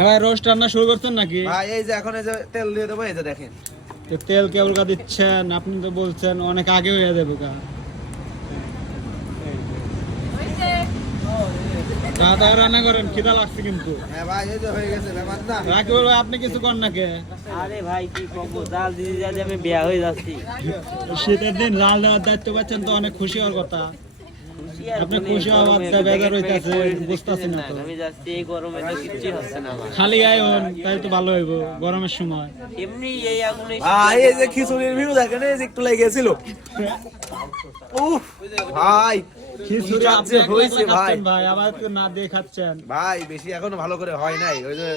এবার রোস্ট রান্না শুরু করছেন নাকি? ভাই এই যে এখন এই যে তেল দিয়ে দেবো, এই যে দেখেন তেল কেবল কা দিচ্ছেন, আপনি তো বলছেন অনেক আগে হয়ে যাবে কা। তাড়াতাড়ি রান্না করেন, খিদা লাগছে কিন্তু। হ্যাঁ ভাই এই যে হয়ে গেছে ব্যাপার না। রাকিবুল ভাই আপনি কিছু কর নাকি? আরে ভাই কি করবো, জাল দিতে যাতে আমি বিয়া হয়ে যাচ্ছি। শীতের দিন রাল দেওয়ার দায়িত্ব পাচ্ছেন তো অনেক খুশি হওয়ার কথা। আপনি মানে খুশি হওয়ার বেজার হইতাছে, বুঝতাছি না তো। আমি যাচ্ছি এই গরমে তো কিচ্ছু হচ্ছে না আমার। খালি আয়ন তাই তো ভালো হইব গরমের সময়। এমনি এই আগুনে ভাই এই যে খিচুড়ির ভিউ দেখেন, এই যে একটু লেগেছিল। উফ ভাই খিচুড়ি আপনি যে হয়েছে ভাই। খাচ্ছেন ভাই, আবার তো না দিয়ে খাচ্ছেন। ভাই বেশি এখনো ভালো করে হয় নাই, ওই যে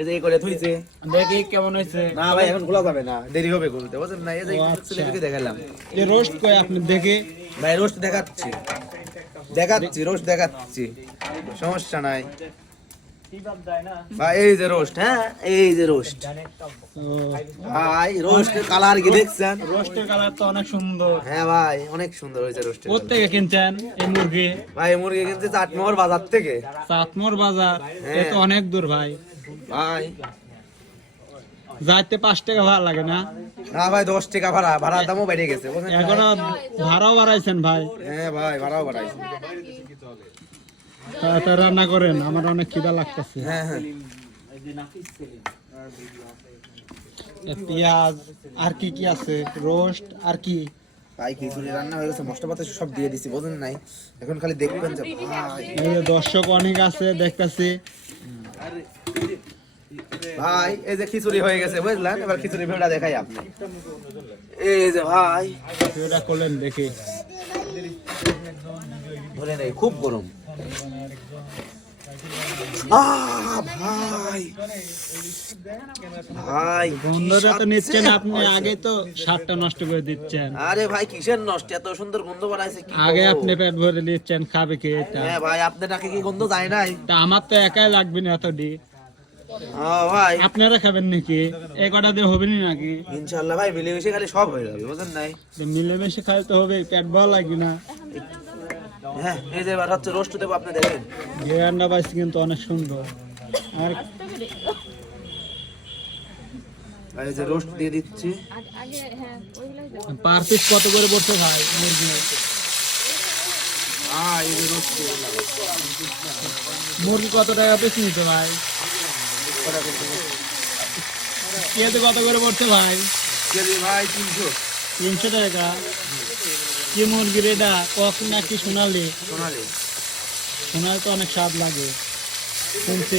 এই যে এই করে থুইছে। দেখি কেমন হয়েছে। না ভাই এখন খোলা যাবে না, দেরি হবে খুলতে, বুঝছেন না? এই যে ও, একটু আচ্ছা। ছেলেকে দেখালাম যে রোস্ট কই আপনি দেখে। ভাই, রোস্ট দেখাচ্ছি রোস্ট দেখাচ্ছি, সমস্যা নাই ভাই। এই যে রোস্ট, হ্যাঁ এই যে রোস্ট ও, ভাই, রোস্টের কালার কি দেখছেন? রোস্টের কালার তো অনেক সুন্দর। হ্যাঁ ভাই অনেক সুন্দর হয়েছে রোস্টের কালার। কোত্থেকে কিনছেন এই মুরগি? ভাই মুরগি কিনতে চাটমোহর বাজার থেকে। চাটমোর বাজার, এ তো অনেক দূর ভাই। ভাই যাইতে 5 টাকা ভাড়া লাগে না? না ভাই 10 টাকা ভাড়া, ভাড়ার দামও বেড়ে গেছে, বুঝছেন? এখনো ভাড়াও বাড়াইছেন ভাই। হ্যাঁ ভাই ভাড়াও বাড়াইছে। তাড়াতাড়ি রান্না করেন, আমার অনেক খিদা লাগতেছে। হ্যাঁ হ্যাঁ পেঁয়াজ আর কি কি আছে, রোস্ট আর কি? ভাই খিচুড়ি রান্না হয়ে গেছে, মশলা পাতা সব দিয়ে দিছি, বুঝেন নাই? এখন খালি দেখবেন যে ভাই। এই যে দর্শক অনেক আছে দেখতেছি। ভাই এই যে খিচুড়ি হয়ে গেছে, বুঝলেন? এবার খিচুড়ি ভিউটা দেখাই আপনি। এই যে ভাই এটা করলেন দেখি। ধরে নেই, খুব গরম। ভাই ভাই গন্ধটা তো নিচ্ছেন আপনি, আগে তো স্বাদটা নষ্ট করে দিচ্ছেন। আরে ভাই কিসের নষ্ট, এত সুন্দর গন্ধ বানাইছে কি আগে বলবো? আপনি পেট ভরে দিচ্ছেন, খাবে কে এটা? হ্যাঁ ভাই আপনার নাকি কি গন্ধ যায় নাই? তা আমার তো একাই লাগবে না এতটি। ভাই আপনারা খাবেন নাকি? এই কটা দিয়ে হবে না নাকি? ইনশাআল্লাহ ভাই মিলেমিশে খালি সব হয়ে যাবে, বুঝেন নাই? তো মিলেমিশে খাই তো হবে, পেট ভালো লাগবে না। হ্যাঁ এই যে এবার হচ্ছে রোস্ট দেবো, আপনি দেখেন। ঘেরান্ডা পাইছি কিন্তু অনেক সুন্দর। আর ভাই এই যে রোস্ট দিয়ে দিচ্ছি। পার পিস কত করে পড়ছে ভাই মুরগি? এই যে রোস্ট দিয়ে দিলাম। মুরগি কত টাকা পিস নিতে ভাই? কেজি কত করে পড়ছে ভাই? কেজি ভাই 300। 300 টাকা। কি মুরগির এটা, কক নাকি সোনালি? সোনালি। সোনালি তো অনেক স্বাদ লাগে শুনছি।